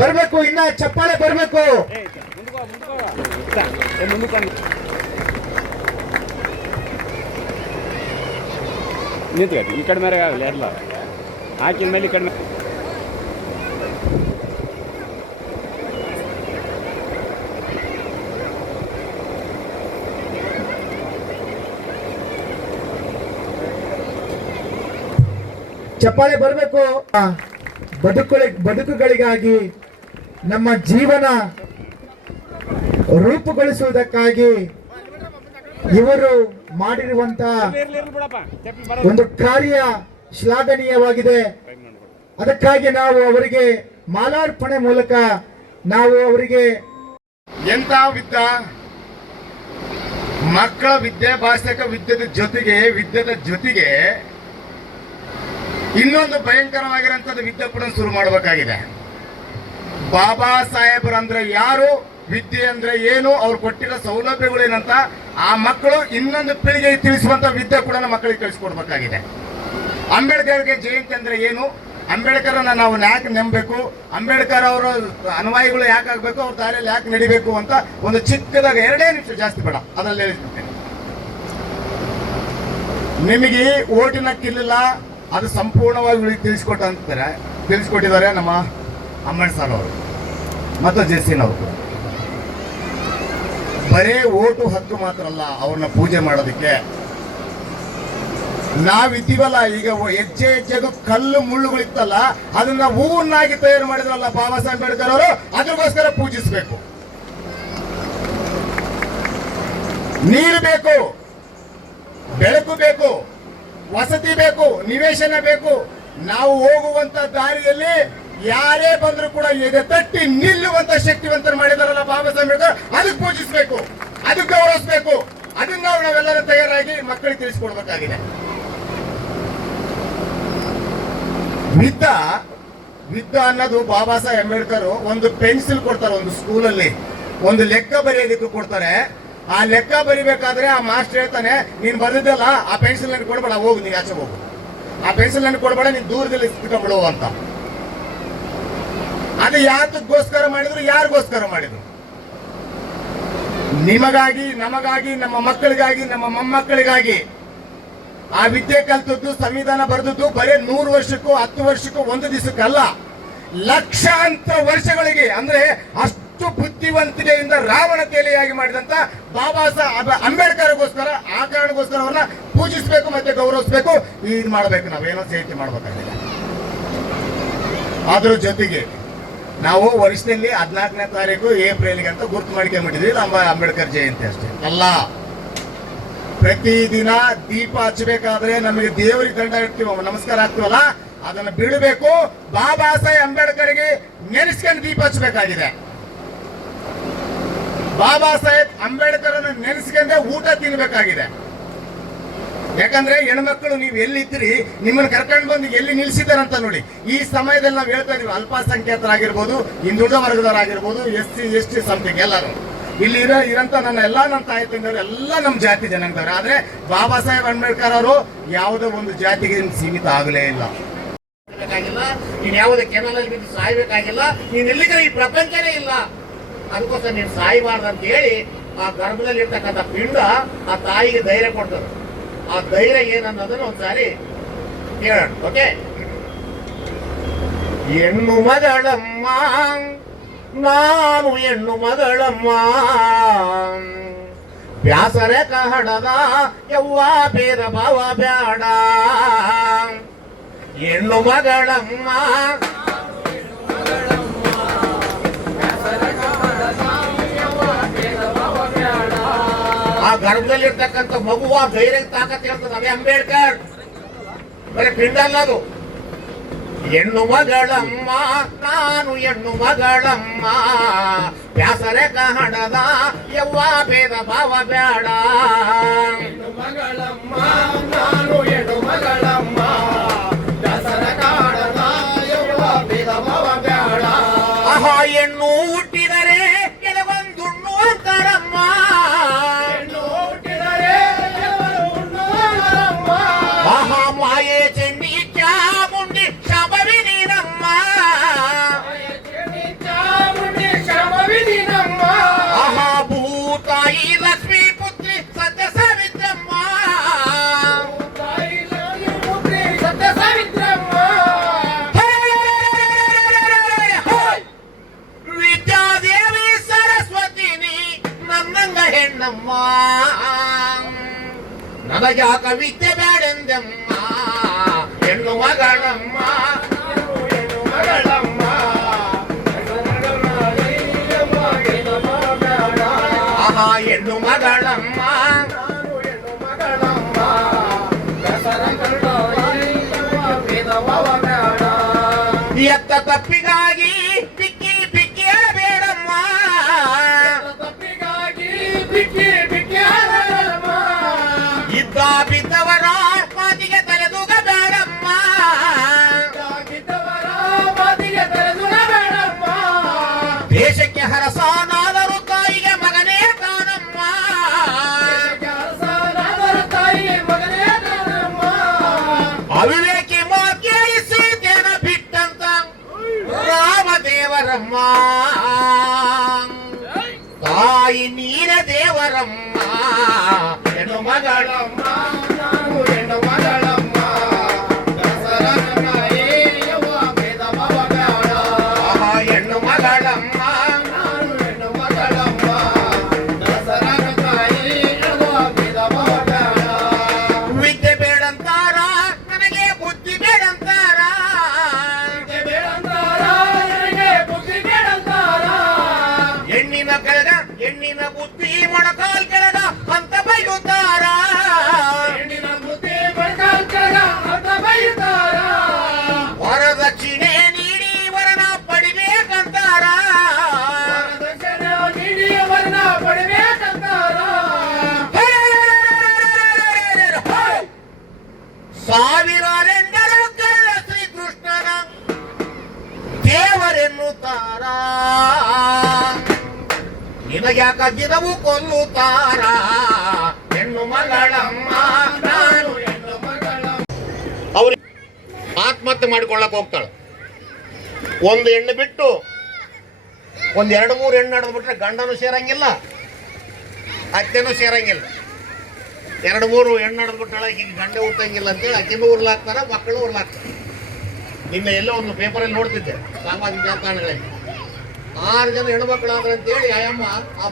ಬರ್ಬೇಕು, ಇನ್ನ ಚಪ್ಪಾಳೆ ಬರ್ಬೇಕು. ನಿಂತ್ಕೊಳ್ತಿ ಈ ಕಡೆ ಮೇಲೆ ಆಗಲಿ ಎಲ್ಲ ಹಾಕಿದ ಮೇಲೆ ಈ ಕಡೆ ಚಪ್ಪಾಳೆ ಬರಬೇಕು. ಬದುಕುಗಳಿಗಾಗಿ ನಮ್ಮ ಜೀವನ ರೂಪುಗೊಳಿಸುವುದಕ್ಕಾಗಿ ಇವರು ಮಾಡಿರುವಂತಹ ಒಂದು ಕಾರ್ಯ ಶ್ಲಾಘನೀಯವಾಗಿದೆ. ಅದಕ್ಕಾಗಿ ನಾವು ಅವರಿಗೆ ಮಾಲಾರ್ಪಣೆ ಮೂಲಕ ನಾವು ಅವರಿಗೆ ಎಂತ ಮಕ್ಕಳ ವಿದ್ಯಾಭ್ಯಾಸಕ ವಿದ್ಯೆದ ಜೊತೆಗೆ ಇನ್ನೊಂದು ಭಯಂಕರವಾಗಿರುವಂತದ್ದು ವಿದ್ಯೆ ಕೂಡ ಶುರು ಮಾಡಬೇಕಾಗಿದೆ. ಬಾಬಾ ಸಾಹೇಬರಂದ್ರೆ ಯಾರು, ವಿದ್ಯೆ ಅಂದ್ರೆ ಏನು, ಅವ್ರು ಕೊಟ್ಟಿರೋ ಸೌಲಭ್ಯಗಳು ಏನಂತ ಆ ಮಕ್ಕಳು ಇನ್ನೊಂದು ಪೀಳಿಗೆಗೆ ತಿಳಿಸುವಂತ ವಿದ್ಯೆ ಕೂಡ ಮಕ್ಕಳಿಗೆ ಕಳಿಸ್ಕೊಡ್ಬೇಕಾಗಿದೆ. ಅಂಬೇಡ್ಕರ್ಗೆ ಜಯಂತಿ ಅಂದ್ರೆ ಏನು, ಅಂಬೇಡ್ಕರ್ನ ನಾವು ಯಾಕೆ ನಂಬಬೇಕು, ಅಂಬೇಡ್ಕರ್ ಅವರ ಅನುಯಾಯಿಗಳು ಯಾಕೆ ಆಗ್ಬೇಕು, ಅವ್ರ ದಾರಿಯಲ್ಲಿ ಯಾಕೆ ನಡಿಬೇಕು ಅಂತ ಒಂದು ಚಿಕ್ಕದಾಗ 2 ನಿಮಿಷ, ಜಾಸ್ತಿ ಬೇಡ, ಅದರಲ್ಲಿ ಹೇಳಿರ್ತೇನೆ. ನಿಮಗೆ ಓಟಿನ ಹಕ್ಕಿಲ್ಲ, ಅದು ಸಂಪೂರ್ಣವಾಗಿ ತಿಳಿಸ್ಕೊಟ್ಟಿದ್ದಾರೆ ನಮ್ಮ ಅಮ್ಮಣ್ಣ ಸರ್ ಅವರು ಮತ್ತು ಜೆಸಿನವರು. ಬರೇ ಓಟು ಹಕ್ಕು ಮಾತ್ರ ಅಲ್ಲ, ಅವ್ರನ್ನ ಪೂಜೆ ಮಾಡೋದಕ್ಕೆ ನಾವಿದ್ದೀವಲ್ಲ, ಈಗ ಹೆಜ್ಜೆಗೂ ಕಲ್ಲು ಮುಳ್ಳುಗಳಿತ್ತಲ್ಲ, ಅದನ್ನ ಹೂವನ್ನಾಗಿ ತಯಾರು ಮಾಡಿದ್ರಲ್ಲ ಬಾಬಾ ಸಾಹೇಬ್ ಅಂಬೇಡ್ಕರ್ ಅವರು, ಅದಕ್ಕೋಸ್ಕರ ಪೂಜಿಸಬೇಕು. ನೀರು ಬೇಕು, ಬೆಳಕು ಬೇಕು, ವಸತಿ ಬೇಕು, ನಿವೇಶನ ಬೇಕು. ನಾವು ಹೋಗುವಂತ ದಾರಿಯಲ್ಲಿ ಯಾರೇ ಬಂದ್ರು ಕೂಡ ಎದೆ ತಟ್ಟಿ ನಿಲ್ಲುವಂತ ಶಕ್ತಿವಂತರು ಮಾಡಿದಾರಲ್ಲ ಬಾಬಾ ಸಾಹೇಬ್ ಅಂಬೇಡ್ಕರ್, ಅದಕ್ಕೆ ಪೂಜಿಸಬೇಕು, ಅದಕ್ಕೆ ಗೌರವಿಸಬೇಕು. ಅದನ್ನ ನಾವೆಲ್ಲರೂ ತಯಾರಾಗಿ ಮಕ್ಕಳಿಗೆ ತಿಳಿಸ್ಕೊಡ್ಬೇಕಾಗಿದೆ. ವಿದ್ಯ ಅನ್ನೋದು ಬಾಬಾ ಸಾಹೇಬ್ ಅಂಬೇಡ್ಕರ್ ಒಂದು ಪೆನ್ಸಿಲ್ ಕೊಡ್ತಾರೆ, ಒಂದು ಸ್ಕೂಲಲ್ಲಿ ಒಂದು ಲೆಕ್ಕ ಬರೆಯೋದಕ್ಕೆ ಕೊಡ್ತಾರೆ. ಆ ಲೆಕ್ಕ ಬರಿಬೇಕಾದ್ರೆ ಆ ಮಾಸ್ಟರ್ ಹೇಳ್ತಾನೆ, ನೀನ್ ಬರ್ದಿದ್ದಲ್ಲ ಆ ಪೆನ್ಸಿಲ್ ನನಗೆ ಕೊಡ್ಬೇಡ, ಹೋಗು, ನೀನ್ ಆಚೆ ಹೋಗು, ಆ ಪೆನ್ಸಿಲ್ ನನಗೆ ಕೊಡ್ಬೇಡ, ನೀನ್ ದೂರದಲ್ಲಿ ಇಟ್ಕೊಂಡ್ಬಿಡು ಅಂತ. ಅದು ಯಾತಕ್ಕೋಸ್ಕರ ಮಾಡಿದ್ರು, ಯಾರಿಗೋಸ್ಕರ ಮಾಡಿದ್ರು? ನಿಮಗಾಗಿ, ನಮಗಾಗಿ, ನಮ್ಮ ಮಕ್ಕಳಿಗಾಗಿ, ನಮ್ಮ ಮೊಮ್ಮಕ್ಕಳಿಗಾಗಿ. ಆ ವಿದ್ಯೆ ಕಲ್ತದ್ದು, ಸಂವಿಧಾನ ಬರೆದದ್ದು ಬರೀ 100 ವರ್ಷಕ್ಕೂ 10 ವರ್ಷಕ್ಕೂ ಒಂದು ದಿವಸಕ್ಕಲ್ಲ, ಲಕ್ಷಾಂತರ ವರ್ಷಗಳಿಗೆ. ಅಂದ್ರೆ ಅಷ್ಟು ಬುದ್ಧಿವಂತಿಕೆಯಿಂದ ರಾವಣ ತೇಲಿಯಾಗಿ ಮಾಡಿದಂತ ಬಾಬಾ ಸಾಹೇಬ್ ಅಂಬೇಡ್ಕರ್ಗೋಸ್ಕರ, ಆ ಕಾರಣಕ್ಕೋಸ್ಕರ ಅವ್ರನ್ನ ಪೂಜಿಸಬೇಕು ಮತ್ತೆ ಗೌರವಿಸಬೇಕು. ಇದು ಮಾಡಬೇಕು, ನಾವೇನೋ ಜಯಂತಿ ಮಾಡಬೇಕಾಗಿದೆ. ಅದ್ರ ಜೊತೆಗೆ ನಾವು ವರ್ಷದಲ್ಲಿ 14ನೇ ತಾರೀಕು ಏಪ್ರಿಲ್ಗೆ ಅಂತ ಗುರ್ತು ಮಾಡ್ಕೊಂಡ್ಬಿಟ್ಟಿದ್ವಿ ನಮ್ಮ ಅಂಬೇಡ್ಕರ್ ಜಯಂತಿ ಅಷ್ಟೇ ಅಲ್ಲ. ಪ್ರತಿದಿನ ದೀಪ ಹಚ್ಚಬೇಕಾದ್ರೆ ನಮಗೆ ದೇವರಿಗೆ ದಂಡ ಇಡ್ತೀವಿ, ನಮಸ್ಕಾರ ಆಗ್ತೀವಲ್ಲ, ಅದನ್ನ ಬಿಡಬೇಕು. ಬಾಬಾ ಸಾಹೇಬ್ ಅಂಬೇಡ್ಕರ್ಗೆ ನೆನೆಸ್ಕೊಂಡು ದೀಪ ಹಚ್ಚಬೇಕಾಗಿದೆ. ಬಾಬಾ ಸಾಹೇಬ್ ಅಂಬೇಡ್ಕರ್ ನೆನೆಸ್ಕೊಂಡೆ ಊಟ ತಿನ್ಬೇಕಾಗಿದೆ. ಯಾಕಂದ್ರೆ ಹೆಣ್ಮಕ್ಳು ನೀವು ಎಲ್ಲಿದ್ದೀರಿ, ನಿಮ್ಮನ್ನು ಕರ್ಕೊಂಡು ಬಂದು ಎಲ್ಲಿ ನಿಲ್ಸಿದಾರಂತ ನೋಡಿ. ಈ ಸಮಯದಲ್ಲಿ ನಾವು ಹೇಳ್ತಾ ಇದೀವಿ, ಅಲ್ಪಸಂಖ್ಯಾತರಾಗಿರ್ಬೋದು, ಹಿಂದುಳಿದ ವರ್ಗದವರಾಗಿರ್ಬೋದು, SC ಸಮಥಿಂಗ್ ಎಲ್ಲರೂ ಇಲ್ಲಿ ಇರಂತ ನನ್ನ ತಾಯಿ ತಂದವರು ಎಲ್ಲ ನಮ್ಮ ಜಾತಿ ಜನಾಂಗದವರು. ಆದ್ರೆ ಬಾಬಾ ಸಾಹೇಬ್ ಅಂಬೇಡ್ಕರ್ ಅವರು ಯಾವುದೋ ಒಂದು ಜಾತಿಗೆ ಸೀಮಿತ ಆಗಲೇ ಇಲ್ಲ. ನೀನ್ ಯಾವುದೇ ಕೆನಲಲ್ಲಿ ಬಿದ್ದು ಸಾಯ್ಬೇಕಾಗಿಲ್ಲ, ನೀನ್ ಎಲ್ಲಿದ್ರೆ ಈ ಪ್ರಪಂಚನೇ ಇಲ್ಲ, ಅದಕ್ಕೋಸ್ಕರ ನೀನು ಸಾಯಬಾರ್ದು ಅಂತ ಹೇಳಿ ಆ ಗರ್ಭದಲ್ಲಿ ಇರ್ತಕ್ಕಂಥ ಪಿಂಡ ಆ ತಾಯಿಗೆ ಧೈರ್ಯ ಕೊಡ್ತದೆ. ಆ ಧೈರ್ಯ ಏನನ್ನೋದನ್ನ ಒಂದ್ಸಾರಿ ಹೇಳೋಣ. ಓಕೆ. ಹೆಣ್ಣು ಮಗಳಮ್ಮ, ನಾನು ಹೆಣ್ಣು ಮಗಳಮ್ಮ, ಬ್ಯಾಸರೆ ಕಹಡದ ಯವ್ವ ಭೇದ ಭಾವ ಬ್ಯಾಡ. ಹೆಣ್ಣು ಮಗಳಮ್ಮ, ಆ ಗರ್ಭದಲ್ಲಿರ್ತಕ್ಕಂಥ ಮಗುವ ಧೈರ್ಯ ತಾಕತ್ ಹೇಳ್ತದೆ, ಅದೇ ಅಂಬೇಡ್ಕರ್. ಬರೀ ಪಿಂಡ ಅಲ್ಲ ಅದು. ಹೆಣ್ಣು ಮಗಳಮ್ಮ, ನಾನು ಹೆಣ್ಣು ಮಗಳಮ್ಮ, ಬ್ಯಾಸರೆ ಕಹಡದ ಯವ್ವ ಭೇದ ಭಾವ ಬ್ಯಾಡ. ಹೆಣ್ಣು ಮಗಳಮ್ಮ, ನಾನು ಹೆಣ್ಣು ಮಗಳಮ್ಮ, ಬ್ಯಾಸರೆ ಕಹಡದ ಯವ್ವ ಭೇದ ಭಾವ ಬ್ಯಾಡ. ಆಹಾ, ಹೆಣ್ಣು ಹುಟ್ಟಿದರೆ ಕೆಲವೊಂದುಣ್ಣು ಅಂತಾರಮ್ಮ, ಮಾಯೆ ಚಂಡಿ ಚಾಮುಂಡಿ ಶಬರಿ ನೀರಮ್ಮ, ನಿನಗ್ಯಾಕ ವಿದ್ಯೆ ಬೇಡೆಂದೆಮ್ಮ ಹೆಣ್ಣು ಮಗಳಮ್ಮ ಹೆಣ್ಣು ಮಗಳಮ್ಮ ಆಹಾ ಹೆಣ್ಣು ಮಗಳಮ್ಮ ಹೆಣ್ಣು ಮಗಳಮ್ಮ ಎತ್ತ ತಪ್ಪಿಗಾಗಿ ಬಿಕ್ಕಿ ಬಿಕ್ಕಿ ಬೇಡಮ್ಮ ತಪ್ಪಿಗಾಗಿ ಬಿಕ್ಕಿ ಬಿಕ್ಕಿ ಇದ್ದ ಬಿದ್ದವರ ಮಾತಿಗೆ ತಲೆದೂಗ ಬೇಡಮ್ಮ ಬಿದ್ದವರ ಮಾತಿಗೆ ತಲೆದೂಗ ಬೇಡಮ್ಮ ದೇಶಕ್ಕೆ ಹರಸಾನಾದರೂ ತಾಯಿಗೆ ಮಗನೇ ತಾನಮ್ಮ ತಾಯಿಗೆ ಮಗನೇ ತಾನಮ್ಮ ಅವಿವೇಕಿ ಮಾತು ಕೇಳಿಸಿ ದೇನ ಬಿಟ್ಟಂತ ರಾಮದೇವರಮ್ಮ ತಾಯಿ ನೀರ ದೇವರಮ್ಮ ಹೆಣ್ಣು ಮಗಳಮ್ಮ ನಾನು ಹೆಣ್ಣು ಮಗಳಮ್ಮ ಹೆಣ್ಣು ಮಗಳಮ್ಮ ನಾನು ಹೆಣ್ಣು ಮಗಳಮ್ಮ ವಿದ್ಯೆ ಬೇಡಂತಾರ ನನಗೆ ಬುದ್ಧಿ ಬೇಡಂತಾರ ಬುದ್ಧಿ ಬೇಡಂತಾರ ಹೆಣ್ಣಿನ ಬುದ್ಧಿ ಮೊಣಕಾಲ್ ಕೆಳಗ ಅಂತ ಬೈಯುತ್ತಾರ ಹೆಣ್ಣಿನ ಬುದ್ಧಿ ಮೊಣಕಾಲ್ ಕೆಳಗ ಅಂತ ಬೈಯುತ್ತಾರ ವರದಕ್ಷಿಣೆ ನೀಡಿ ವರನ ಪಡಿಬೇಕಂತಾರ ವರದಕ್ಷಿಣೆ ನೀಡಿ ವರನ ಪಡಿಬೇಕಂತಾರ ಸಾವಿರಾರೆಂದರು ಕಳ್ಳ ಶ್ರೀಕೃಷ್ಣನ ದೇವರೆನ್ನುತ್ತಾರ ನಿನಗ್ಯಾಕ ದಿನವೂ ಕೊಲ್ಲುತ್ತಾರ ಹೆಣ್ಣು ಮಗಳಮ್ಮ ನಾನು ಹೆಣ್ಣು ಮಗಳಮ್ಮ ಅವ್ರು ಆತ್ಮಹತ್ಯೆ ಮಾಡಿಕೊಳ್ಳಕ್ ಹೋಗ್ತಾಳೆ ಒಂದು ಹೆಣ್ಣು ಬಿಟ್ಟು ಒಂದು 2-3 ಹೆಣ್ಣು ನಡೆದು ಬಿಟ್ರೆ ಗಂಡನೂ ಸೇರಂಗಿಲ್ಲ ಅತ್ತೆನೂ ಸೇರಂಗಿಲ್ಲ 2-3 ಹೆಣ್ಣು ನಡೆದು ಬಿಟ್ಟಾಳ ಈಗ ಗಂಡ ಹುಟ್ಟಂಗಿಲ್ಲ ಅಂತೇಳಿ ಅಕ್ಕಿನೂ ಉರ್ಲಾಕ್ತಾರ ಮಕ್ಕಳು ಉರ್ಲಾಕ್ತಾರೆ ನಿನ್ನೆ ಎಲ್ಲೋ ಒಂದು ಪೇಪರಲ್ಲಿ ನೋಡ್ತಿದ್ದೆ ಸಾಮಾಜಿಕ ಜಾಲತಾಣಗಳಲ್ಲಿ 6 ಜನ ಹೆಣ್ಮಕ್ಳಾದ್ರೆ ಅಂತೇಳಿ ಆಯಮ್ಮ ಆ